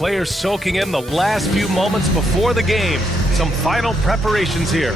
players soaking in the last few moments before the game. Some final preparations here.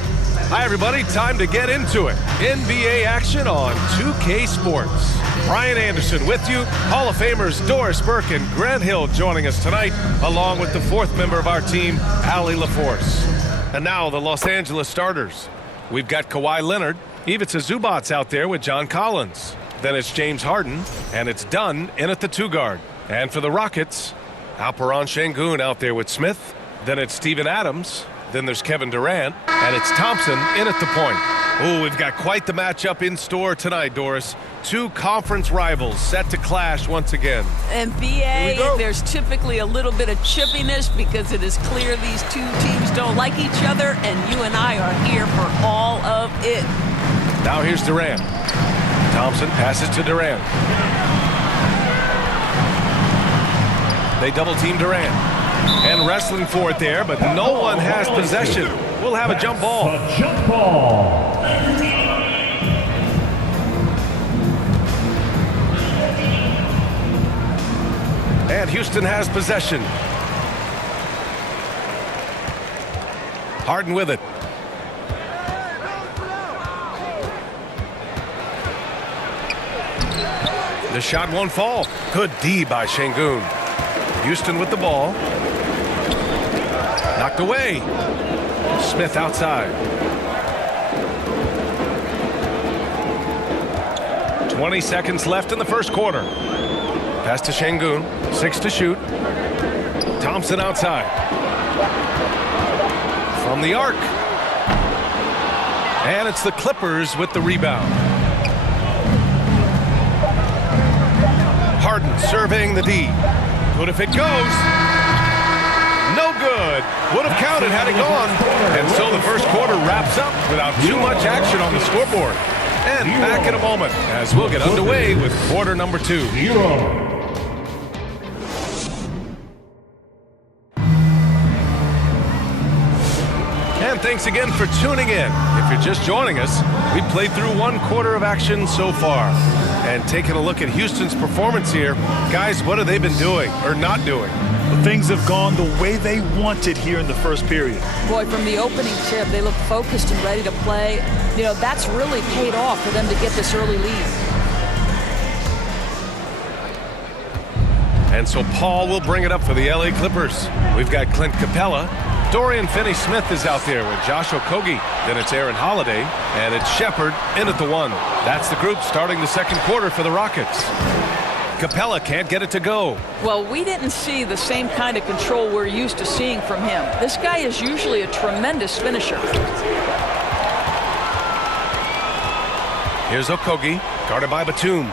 Hi, everybody. Time to get into it. NBA action on 2K Sports. Brian Anderson with you. Hall of Famers Doris Burke and Grant Hill joining us tonight, along with the fourth member of our team, Allie LaForce. And now the Los Angeles starters. We've got Kawhi Leonard. Ivica Zubac's out there with John Collins. Then it's James Harden, and it's Dunn in at the two-guard. And for the Rockets, Alperen Sengun out there with Smith. Then it's Steven Adams. Then there's Kevin Durant, and it's Thompson in at the point. Ooh, we've got quite the matchup in store tonight, Doris. Two conference rivals set to clash once again. NBA, there's typically a little bit of chippiness because it is clear these two teams don't like each other, and you and I are here for all of it. Now here's Durant. Thompson passes to Durant. They double-team Durant. And wrestling for it there, but no one has possession. We'll have a jump ball. Jump ball. And Houston has possession. Harden with it. The shot won't fall. Good D by Sengun. Houston with the ball. Knocked away. Smith outside. 20 seconds left in the first quarter. Pass to Sengun. 6 to shoot. Thompson outside. From the arc. And it's the Clippers with the rebound. Harden surveying the D. Good if it goes. No good. Would have counted had it gone. And so the first quarter wraps up without too much action on the scoreboard. And back in a moment as we'll get underway with quarter number 2. And thanks again for tuning in. If you're just joining us, we've played through one quarter of action so far. And taking a look at Houston's performance here, guys, what have they been doing or not doing? Things have gone the way they wanted here in the first period. Boy, from the opening tip, they look focused and ready to play. You know, that's really paid off for them to get this early lead. And so Paul will bring it up for the LA Clippers. We've got Clint Capella. Dorian Finney-Smith is out there with Josh Okogie. Then it's Aaron Holiday, and it's Shepard in at the 1. That's the group starting the second quarter for the Rockets. Capella can't get it to go. Well, we didn't see the same kind of control we're used to seeing from him. This guy is usually a tremendous finisher. Here's Okogie, guarded by Batum.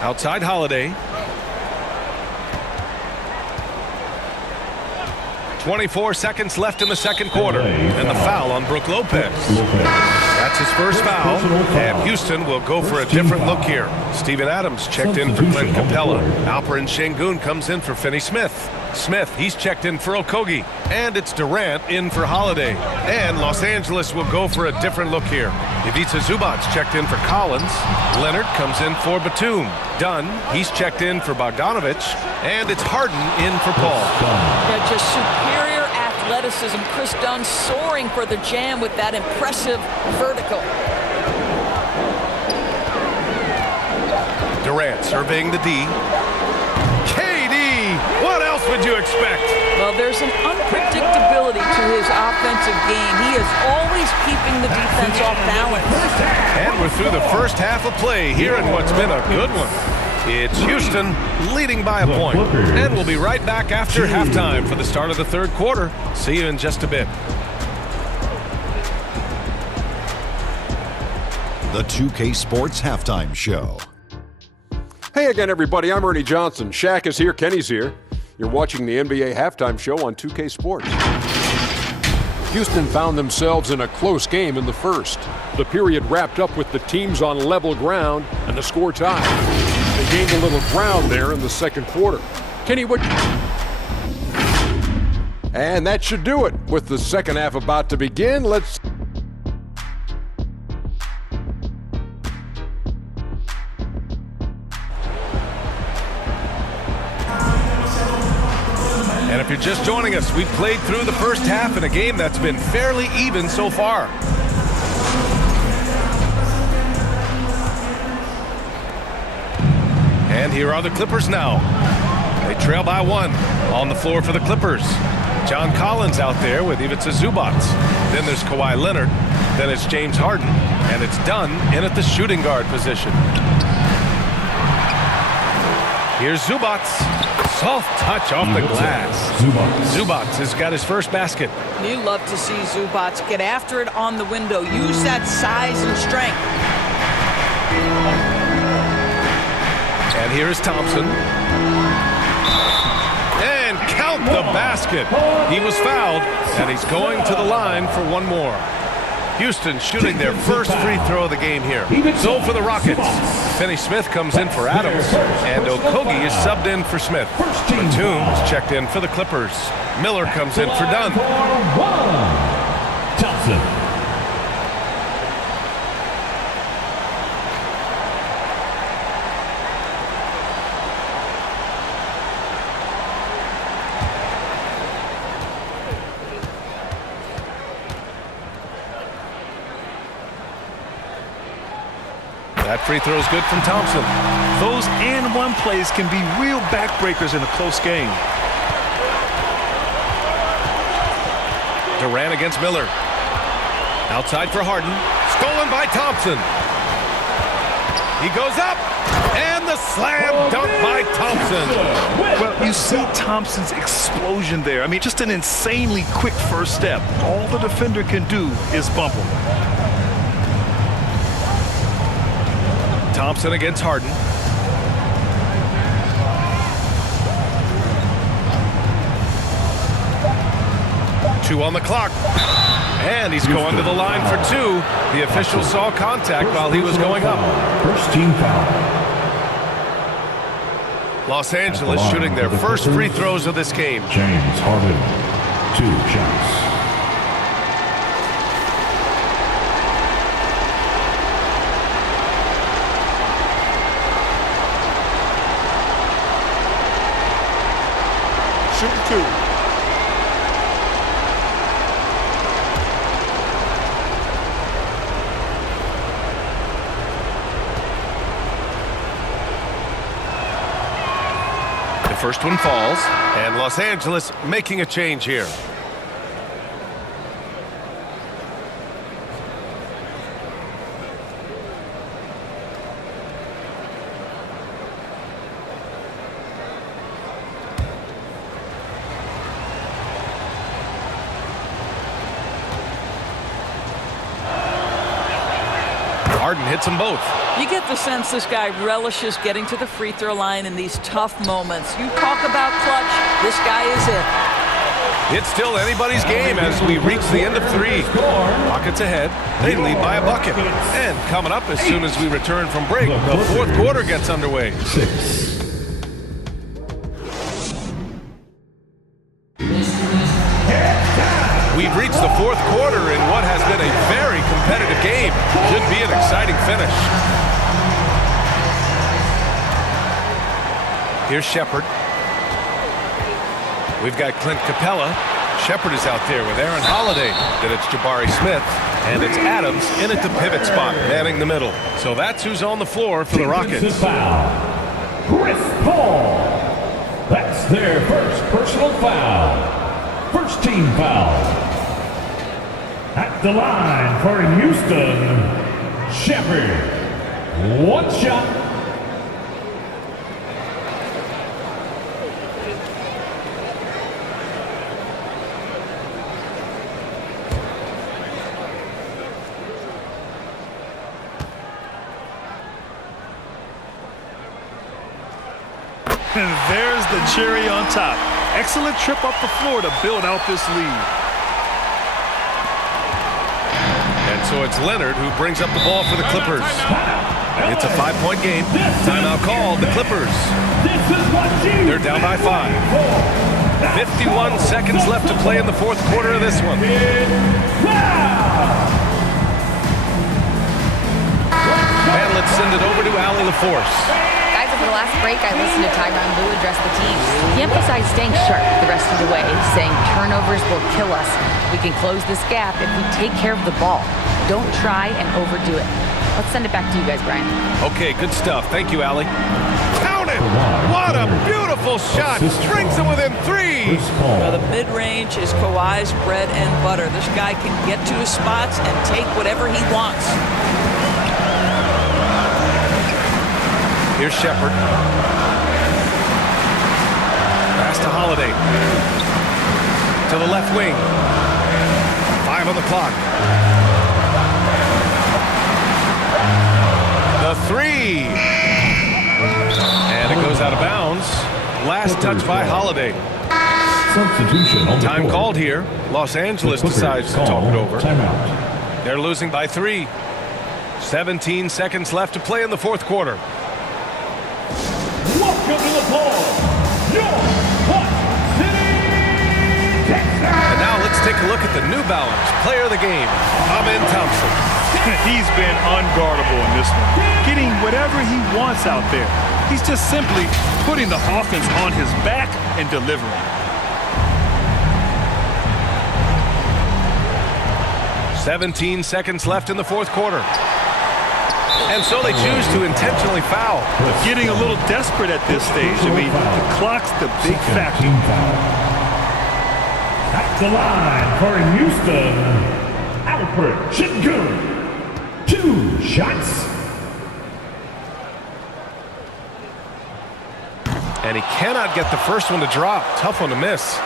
Outside Holiday. 24 seconds left in the second quarter. And the foul on Brook Lopez. That's his first foul. And Houston will go for a different look here. Steven Adams checked in for Clint Capella. Alperen Sengun comes in for Finney-Smith. Smith, he's checked in for Okogie. And it's Durant in for Holiday. And Los Angeles will go for a different look here. Ivica Zubac's checked in for Collins. Leonard comes in for Batum. Dunn, he's checked in for Bogdanovich. And it's Harden in for Paul. Yeah, just superior athleticism. Chris Dunn soaring for the jam with that impressive vertical. Durant surveying the D. What else would you expect? Well, there's an unpredictability to his offensive game. He is always keeping the defense off balance. And we're through the first half of play here in what's been a good one. It's Houston leading by a point. And we'll be right back after halftime for the start of the third quarter. See you in just a bit. The 2K Sports Halftime Show. Hey again, everybody. I'm Ernie Johnson. Shaq is here. Kenny's here. You're watching the NBA Halftime Show on 2K Sports. Houston found themselves in a close game in the first. The period wrapped up with the teams on level ground and the score tied. They gained a little ground there in the second quarter. Kenny, what? And that should do it. With the second half about to begin, let's... If you're just joining us, we've played through the first half in a game that's been fairly even so far. And here are the Clippers now. They trail by 1 on the floor for the Clippers. John Collins out there with Ivica Zubac. Then there's Kawhi Leonard. Then it's James Harden. And it's Dunn in at the shooting guard position. Here's Zubac. Soft touch off the glass. Zubac has got his first basket. You love to see Zubac get after it on the window. Use that size and strength. And here is Thompson. And count the basket. He was fouled, and he's going to the line for one more. Houston shooting their first free throw of the game here. So for the Rockets, Finney Smith comes in for Adams, and Okogie is subbed in for Smith. Batum's checked in for the Clippers. Miller comes in for Dunn. Thompson. That free throw is good from Thompson. Those and-one plays can be real backbreakers in a close game. Durant against Miller. Outside for Harden. Stolen by Thompson. He goes up. And the slam dunk by Thompson. Well, you see Thompson's explosion there. I mean, just an insanely quick first step. All the defender can do is bump him. Thompson against Harden. Two on the clock. And he's going to the line for 2. The official saw contact while he was going up. First team foul. Los Angeles shooting their first free throws of this game. James Harden, 2 shots. Shooting 2. The first one falls, and Los Angeles making a change here. Harden hits them both. You get the sense this guy relishes getting to the free throw line in these tough moments. You talk about clutch, this guy is it. It's still anybody's game as we reach the end of 3. Rockets ahead. They lead by a bucket. And coming up as soon as we return from break, the fourth quarter gets underway. 6. We've reached the fourth quarter in what has been a very competitive game. Should be an exciting finish. Here's Shepard. We've got Clint Capella. Shepard is out there with Aaron Holiday. Then it's Jabari Smith. And it's Adams in at the pivot spot, manning the middle. So that's who's on the floor for the Rockets. Foul. Chris Paul. That's their first personal foul. First team foul. At the line for Houston, Shepard. 1 shot. And there's the cherry on top. Excellent trip up the floor to build out this lead. And so it's Leonard who brings up the ball for the Clippers. It's a 5-point game. Timeout called, the Clippers. They're down by 5. 51 seconds left to play in the fourth quarter of this one. And let's send it over to Allie LaForce. Guys, over the last break, I listened to Tyronn Lue address the team. He emphasized staying sharp the rest of the way, saying turnovers will kill us. We can close this gap if we take care of the ball. Don't try and overdo it. Let's send it back to you guys, Brian. Okay, good stuff. Thank you, Allie. Count it! What a beautiful shot! Brings it within 3. Well, the mid-range is Kawhi's bread and butter. This guy can get to his spots and take whatever he wants. Here's Shepard. Pass to Holiday. To the left wing. 5 on the clock. The 3. And it goes out of bounds. Last touch by Holiday. Substitution on the Time court. called here. Los Angeles decides to talk it over. Timeout. They're losing by 3. 17 seconds left to play in the fourth quarter. Welcome to the ball, your Hot City, Texas. And now let's take a look at the New Balance player of the game, Amin Thompson. He's been unguardable in this one, getting whatever he wants out there. He's just simply putting the offense on his back and delivering. "17 seconds left in the fourth quarter. And so they choose to intentionally foul. Getting a little desperate at this stage. I mean, the clock's the big factor. Team foul. At the line for Houston, Alfred Şengün. 2 shots. And he cannot get the first one to drop. Tough one to miss.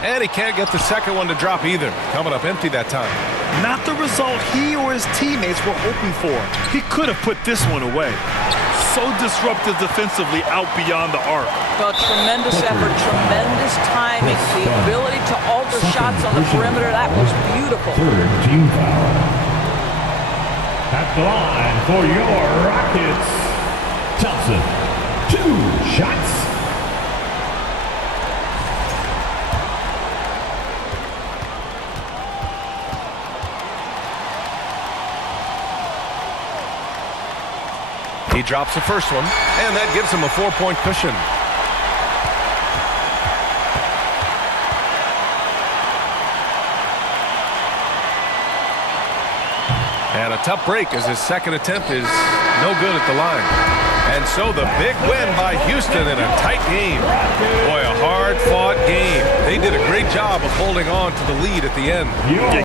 And he can't get the second one to drop either. Coming up empty that time. Not the result he or his teammates were hoping for. He could have put this one away. So disruptive defensively out beyond the arc. Well, tremendous effort, tremendous timing, the ability to alter shots on the perimeter. That was beautiful. 3rd team foul. At the line for your Rockets, Thompson. 2 shots. He drops the first one, and that gives him a 4-point cushion. And a tough break as his second attempt is no good at the line. And so the big win by Houston in a tight game. Boy, a hard-fought game. They did a great job of holding on to the lead at the end.